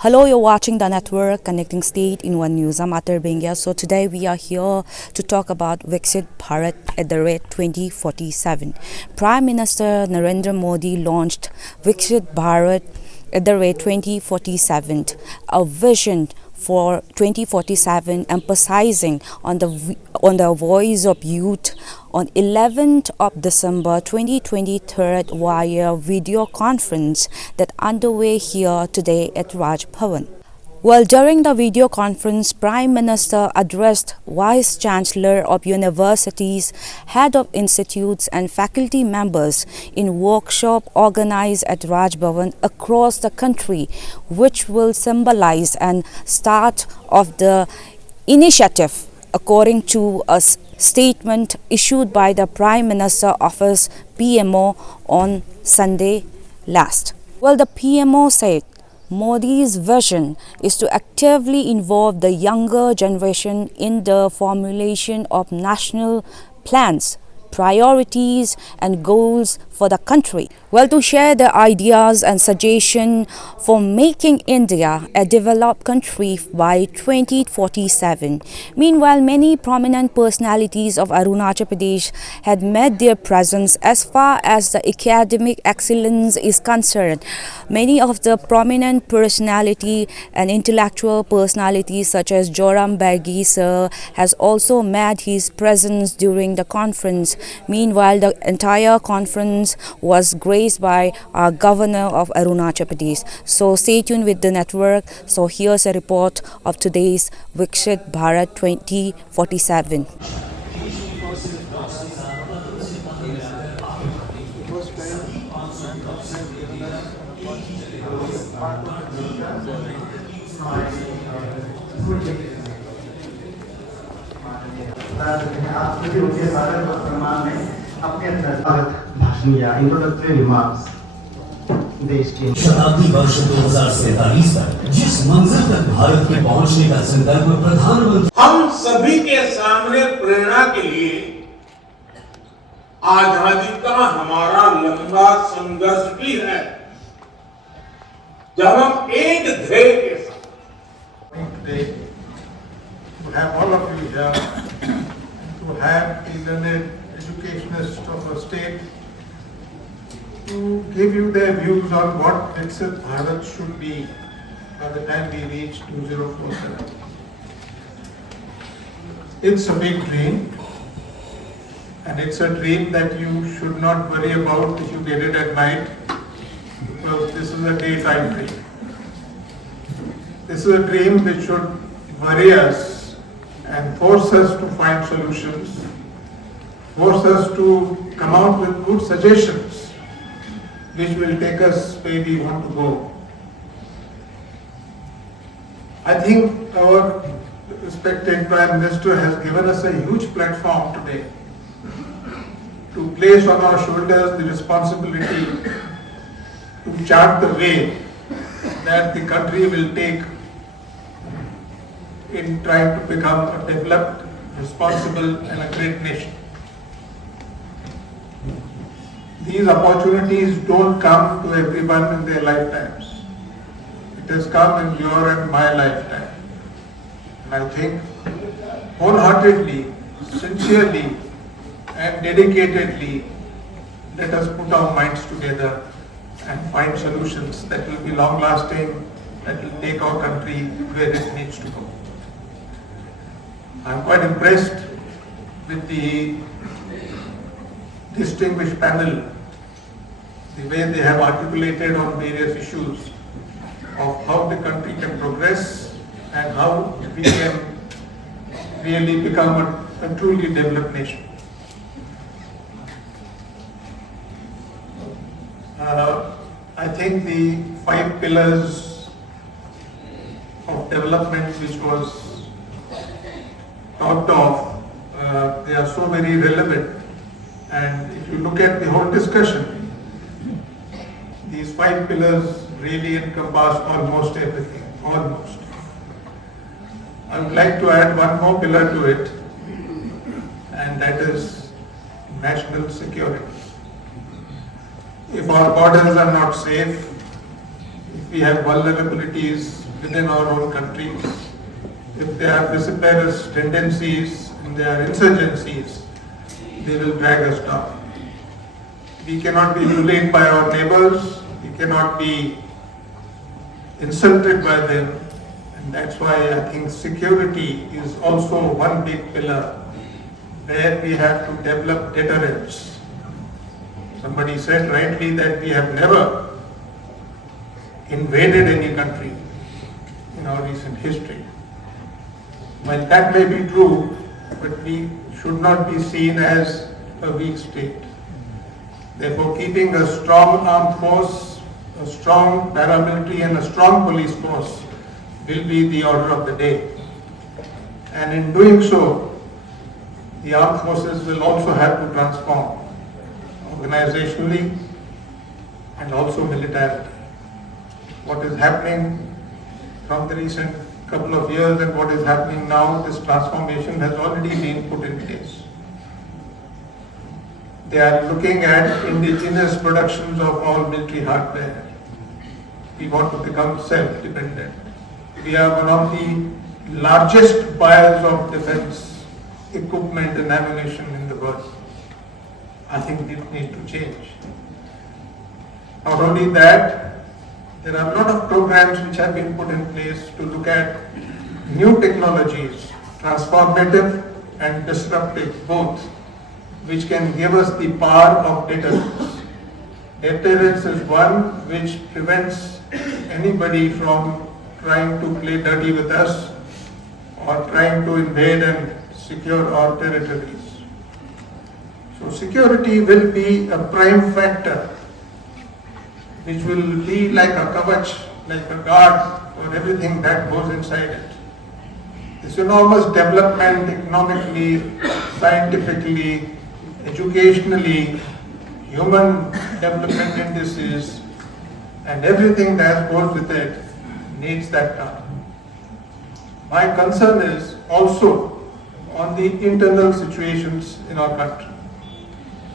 Hello, you're watching the network connecting state in one news. I'm Atar Bengia. So today we are here to talk about Viksit Bharat at the rate 2047. Prime Minister Narendra Modi launched Viksit Bharat at the rate 2047, a vision for 2047 emphasizing on the voice of youth on 11th of December 2023 via video conference that underway here today at Raj Bhavan. Well, during the video conference, Prime Minister addressed Vice Chancellor of universities, head of institutes and faculty members in workshop organized at Raj Bhavan across the country, which will symbolize and start of the initiative, according to a statement issued by the Prime Minister Office PMO on Sunday last. Well, the PMO said Modi's vision is to actively involve the younger generation in the formulation of national plans, priorities and goals for the country. Well, to share the ideas and suggestions for making India a developed country by 2047. Meanwhile, many prominent personalities of Arunachal Pradesh had made their presence as far as the academic excellence is concerned. Many of the prominent personality and intellectual personalities such as Joram Bergi sir has also made his presence during the conference. Meanwhile, the entire conference was graced by our Governor of Arunachal Pradesh. So stay tuned with the network. So here's a report of today's Viksit Bharat 2047. Introductory remarks देश के शताब्दी वर्ष 2047 तक जिस मंजिल तक भारत के पहुंचने का संकल्प प्रधानमंत्री हम सभी के सामने प्रेरणा के लिए आजादी का हमारा लंबा संघर्ष भी है, जब हम एक ध्येय के साथ to have all of you here, to have the learned educationists of our state to give you their views on what Viksit Bharat should be by the time we reach 2047. It's a big dream, and it's a dream that you should not worry about if you get it at night, because this is a daytime dream. This is a dream which should worry us and force us to find solutions, force us to come out with good suggestions which will take us where we want to go. I think our respected Prime Minister has given us a huge platform today to place on our shoulders the responsibility to chart the way that the country will take in trying to become a developed, responsible and a great nation. These opportunities don't come to everyone in their lifetimes. It has come in your and my lifetime. And I think wholeheartedly, sincerely and dedicatedly, let us put our minds together and find solutions that will be long lasting, that will take our country where it needs to go. I'm quite impressed with the distinguished panel, the way they have articulated on various issues of how the country can progress and how we can really become a truly developed nation. I think the 5 pillars of development which was talked of, they are so very relevant, and if you look at the whole discussion, these 5 pillars really encompass almost everything, almost. I would like to add one more pillar to it, and that is national security. If our borders are not safe, if we have vulnerabilities within our own countries. If there are vociferous tendencies and there are insurgencies, they will drag us down. We cannot be bullied by our neighbors, we cannot be insulted by them, and that's why I think security is also one big pillar where we have to develop deterrence. Somebody said rightly that we have never invaded any country in our recent history. Well, that may be true, but we should not be seen as a weak state. Therefore, keeping a strong armed force, a strong paramilitary and a strong police force will be the order of the day. And in doing so, the armed forces will also have to transform organizationally and also militarily. What is happening from the recent couple of years and what is happening now, this transformation has already been put in place. They are looking at indigenous productions of all military hardware. We want to become self-dependent. We are one of the largest buyers of defense equipment and ammunition in the world. I think it needs to change. Not only that, there are a lot of programs which have been put in place to look at new technologies, transformative and disruptive both, which can give us the power of deterrence. Deterrence is one which prevents anybody from trying to play dirty with us or trying to invade and secure our territories. So security will be a prime factor which will be like a kavach, like a guard for everything that goes inside it. This enormous development economically, scientifically, educationally, human development indices, and everything that goes with it needs that time. My concern is also on the internal situations in our country.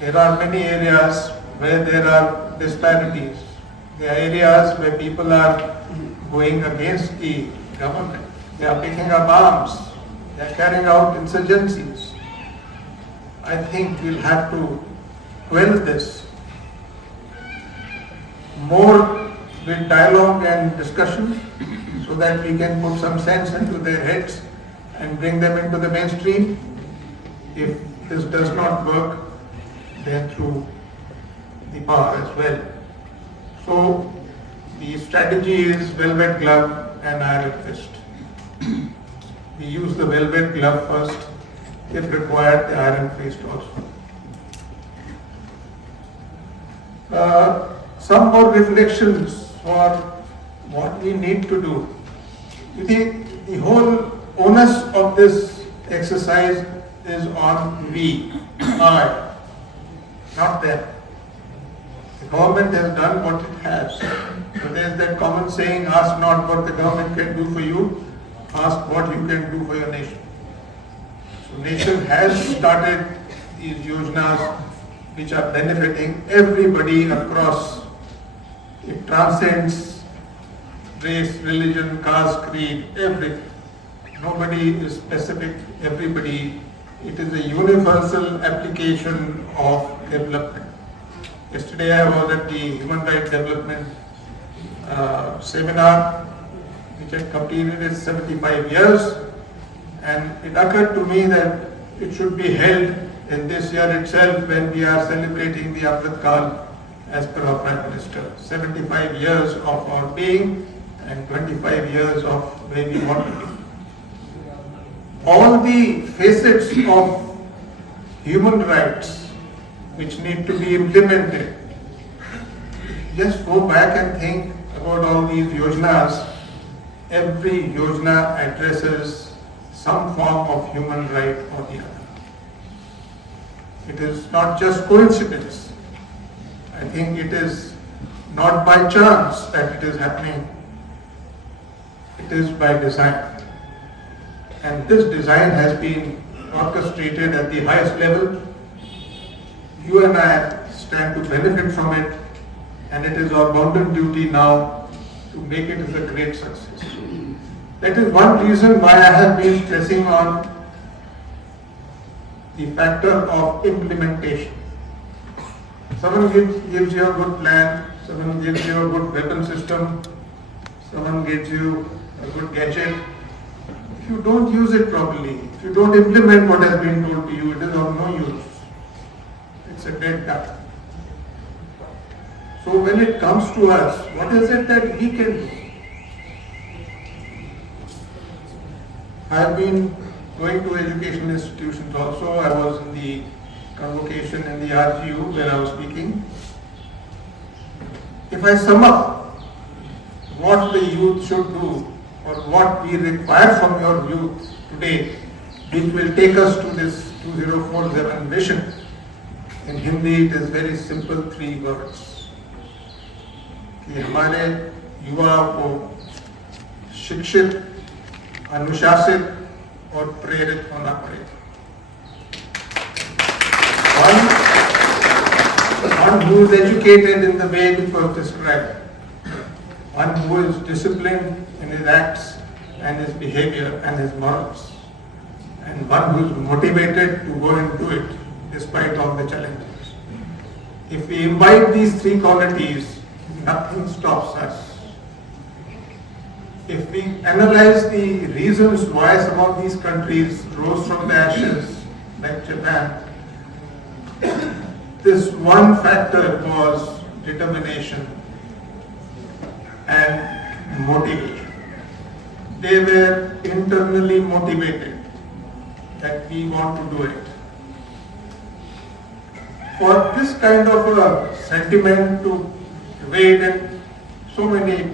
There are many areas where there are disparities. There are areas where people are going against the government. They are picking up arms. They are carrying out insurgencies. I think we'll have to quell this more with dialogue and discussion so that we can put some sense into their heads and bring them into the mainstream. If this does not work, then through the power as well. So the strategy is velvet glove and iron fist. We use the velvet glove first, if required the iron fist also. Some more reflections for what we need to do. You think the whole onus of this exercise is on we, I, not them. The government has done what it has. So there's that common saying, ask not what the government can do for you, ask what you can do for your nation. So nation has started these yojanas which are benefiting everybody across. It transcends race, religion, caste, creed, everything. Nobody is specific, everybody. It is a universal application of development. Yesterday I was at the Human Rights Development seminar which had completed its 75 years, and it occurred to me that it should be held in this year itself when we are celebrating the Amrit Kal as per our Prime Minister. 75 years of our being and 25 years of where we want to be. All the facets of human rights which need to be implemented. Just go back and think about all these yojanas. Every yojana addresses some form of human right or the other. It is not just coincidence. I think it is not by chance that it is happening. It is by design. And this design has been orchestrated at the highest level. You and I stand to benefit from it, and it is our bounden duty now to make it as a great success. That is one reason why I have been stressing on the factor of implementation. Someone gives you a good plan, someone gives you a good weapon system, someone gives you a good gadget. If you don't use it properly, if you don't implement what has been told to you, it is of no use. It's a dead duck. So when it comes to us, what is it that we can do? I have been going to educational institutions also. I was in the convocation in the RGU where I was speaking. If I sum up what the youth should do or what we require from your youth today, which will take us to this 2047 vision, in Hindi it is very simple, 3 words. कि हमारे युवाओं को शिक्षित, अनुशासित और प्रेरित होना पड़ेगा. One who is educated in the way which was described, one who is disciplined in his acts and his behavior and his morals, and one who is motivated to go and do it despite all the challenges. If we imbibe these 3 qualities, nothing stops us. If we analyze the reasons why some of these countries rose from the ashes, like Japan, this one factor was determination and motivation. They were internally motivated that we want to do it. For this kind of a sentiment to pervade in so many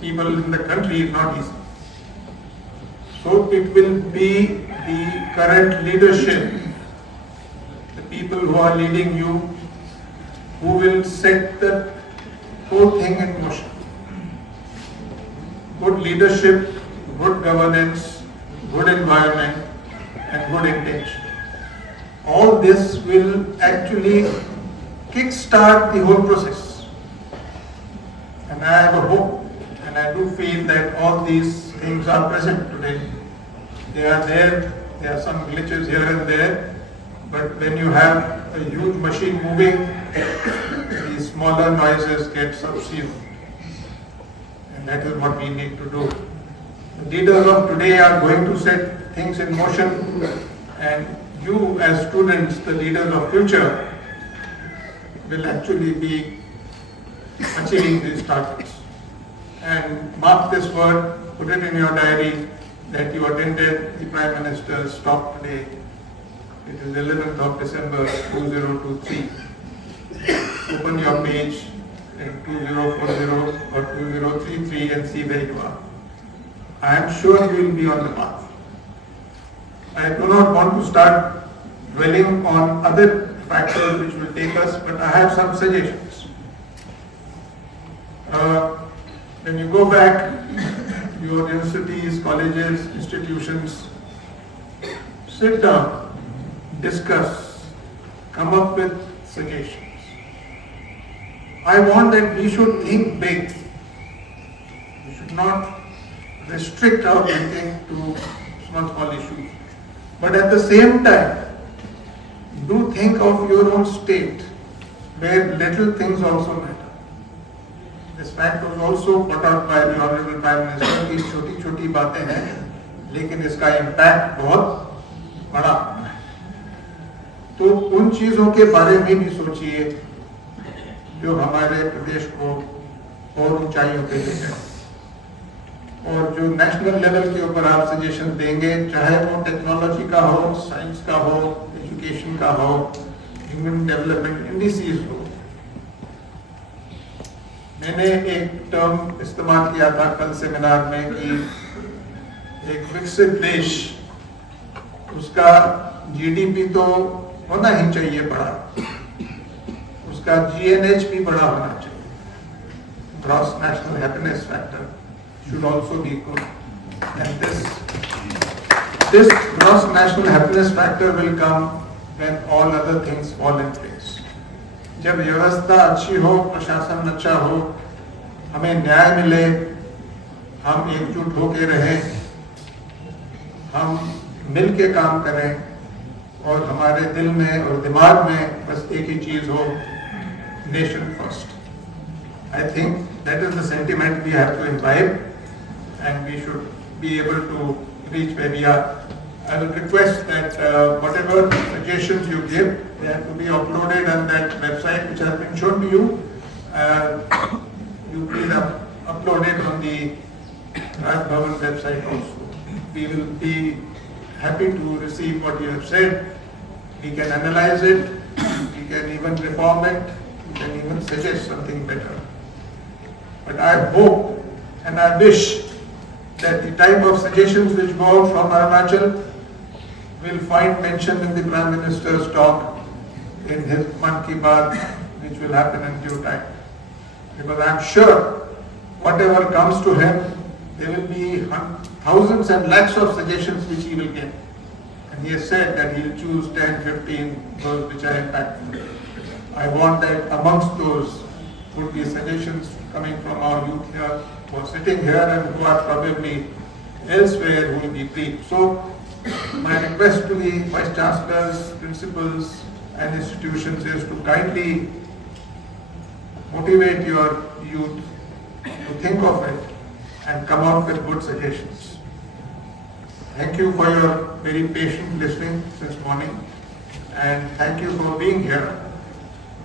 people in the country is not easy. So it will be the current leadership, the people who are leading you, who will set the whole thing in motion. Good leadership, good governance, good environment, and good intention. All this will actually kick-start the whole process. And I have a hope, and I do feel that all these things are present today. They are there are some glitches here and there, but when you have a huge machine moving, the smaller noises get subsumed. And that is what we need to do. The leaders of today are going to set things in motion, and you as students, the leaders of future, will actually be achieving these targets. And mark this word, put it in your diary, that you attended the Prime Minister's talk today. It is 11th of December 2023. Open your page in 2040 or 2033 and see where you are. I am sure you will be on the path. I do not want to start dwelling on other factors which will take us, but I have some suggestions. When you go back, your universities, colleges, institutions, sit down, discuss, come up with suggestions. I want that we should think big. We should not restrict our thinking to small issues. But at the same time, do think of your own state, where little things also matter. This fact was also put out by the Honorable Prime Minister कि छोटी-छोटी बातें हैं, लेकिन इसका impact बहुत बड़ा है. तो उन चीजों के बारे में भी सोचिए जो हमारे प्रदेश को और ऊंचाइयों पे ले जाए. और जो नेशनल लेवल के ऊपर आप सजेशन देंगे, चाहे वो टेक्नोलॉजी का हो, साइंस का हो, एजुकेशन का हो, ह्यूमन डेवलपमेंट इंडिसेस हो. मैंने एक टर्म इस्तेमाल किया था कल सेमिनार में कि एक विकसित देश, उसका जीडीपी तो होना ही चाहिए बड़ा, उसका जीएनएच भी बड़ा होना चाहिए. Gross national happiness factor should also be good, and this gross national happiness factor will come when all other things fall in place. जब व्यवस्था अच्छी हो, प्रशासन अच्छा हो, हमें न्याय मिले, हम एकजुट होके रहें, हम मिल के काम करें और हमारे दिल में और दिमाग में बस एक ही चीज हो, nation first. I think that is the sentiment we have to imbibe and we should be able to reach where we are. I will request that whatever suggestions you give, they have to be uploaded on that website which has been shown to you. You please upload it on the Raj Bhavan website also. We will be happy to receive what you have said. We can analyze it, we can even reform it, we can even suggest something better. But I hope and I wish that the type of suggestions which go out from Arunachal will find mention in the Prime Minister's talk in his Mann Ki Baat, which will happen in due time. Because I am sure whatever comes to him, there will be thousands and lakhs of suggestions which he will get. And he has said that he will choose 10, 15, those which are impactful. I want that amongst those would be suggestions coming from our youth here, who are sitting here and who are probably elsewhere who will be briefed. So, my request to the Vice Chancellors, Principals and institutions is to kindly motivate your youth to think of it and come up with good suggestions. Thank you for your very patient listening since morning and thank you for being here.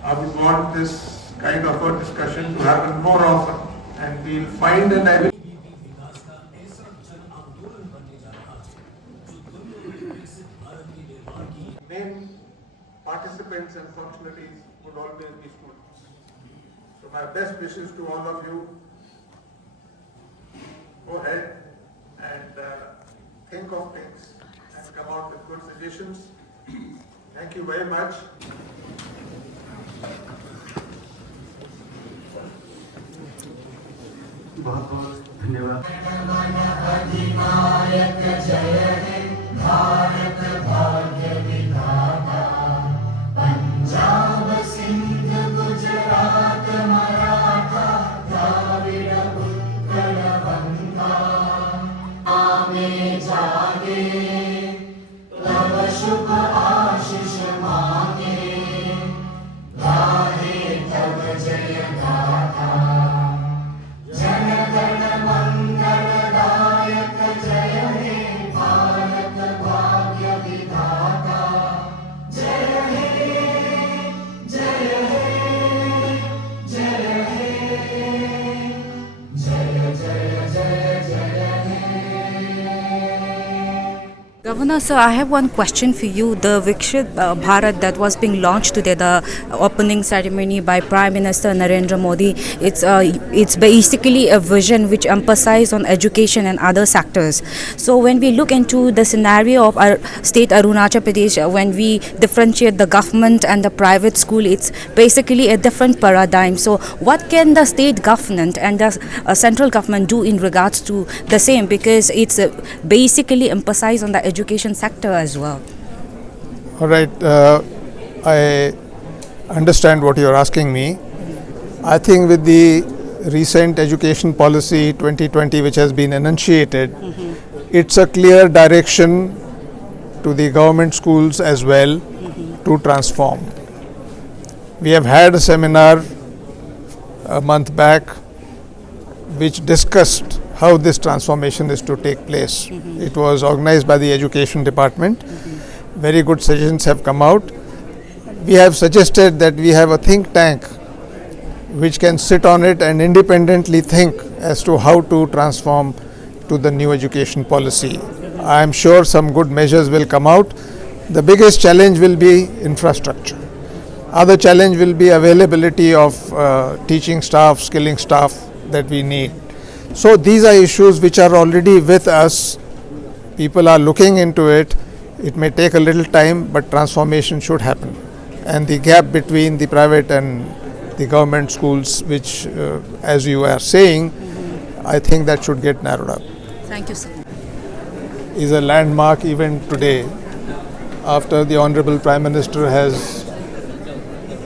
I would want this kind of a discussion to happen more often and we'll find and I will main participants and functionaries would always be students. So my best wishes to all of you. Go ahead and think of things and come out with good suggestions. Thank you very much. बहुत बहुत धन्यवाद. Governor, sir, I have one question for you. The Viksit Bharat that was being launched today, the opening ceremony by Prime Minister Narendra Modi, it's basically a vision which emphasizes on education and other sectors. So when we look into the scenario of our state Arunachal Pradesh, when we differentiate the government and the private school, it's basically a different paradigm. So what can the state government and the central government do in regards to the same? Because it's basically emphasized on the education sector as well. All right, I understand what you're asking me. I think with the recent education policy 2020 which has been enunciated, it's a clear direction to the government schools as well to transform. We have had a seminar a month back which discussed how this transformation is to take place. It was organized by the Education Department. Very good suggestions have come out. We have suggested that we have a think tank which can sit on it and independently think as to how to transform to the new education policy. I am sure some good measures will come out. The biggest challenge will be infrastructure. Other challenge will be availability of teaching staff, skilling staff that we need. So these are issues which are already with us. People are looking into it. It may take a little time, but transformation should happen. And the gap between the private and the government schools, which as you are saying, I think that should get narrowed up. Thank you, sir. Is a landmark event today after the Honorable Prime Minister has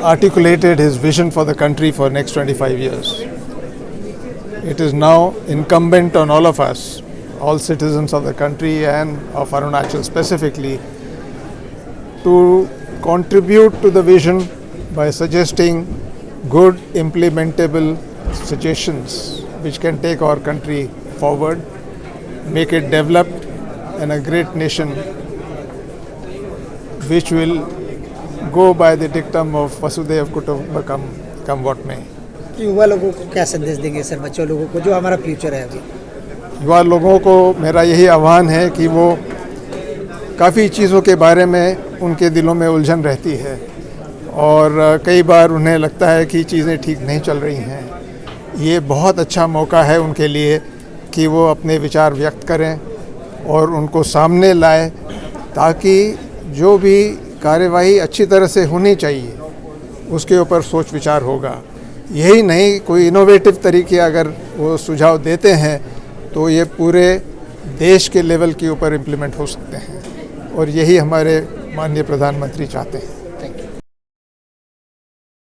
articulated his vision for the country for next 25 years. it is now incumbent on all of us, all citizens of the country and of Arunachal specifically, to contribute to the vision by suggesting good implementable suggestions which can take our country forward, make it developed and a great nation which will go by the dictum of Vasudhaiva Kutumbakam, come what may. युवा लोगों को क्या संदेश देंगे sir, बच्चों लोगों को जो हमारा फ्यूचर है अभी? युवा लोगों को मेरा यही आह्वान है कि वो काफ़ी चीज़ों के बारे में उनके दिलों में उलझन रहती है और कई बार उन्हें लगता है कि चीज़ें ठीक नहीं चल रही हैं। ये बहुत अच्छा मौका है उनके लिए कि वो अपने विचार व्यक्त करें और उनको सामने लाए, ताकि जो भी कार्यवाही अच्छी तरह से होनी चाहिए उसके ऊपर सोच विचार होगा। यही नहीं, कोई इनोवेटिव तरीके अगर वो सुझाव देते हैं तो ये पूरे देश के लेवल के ऊपर इम्प्लीमेंट हो सकते हैं और यही हमारे माननीय प्रधानमंत्री चाहते हैं।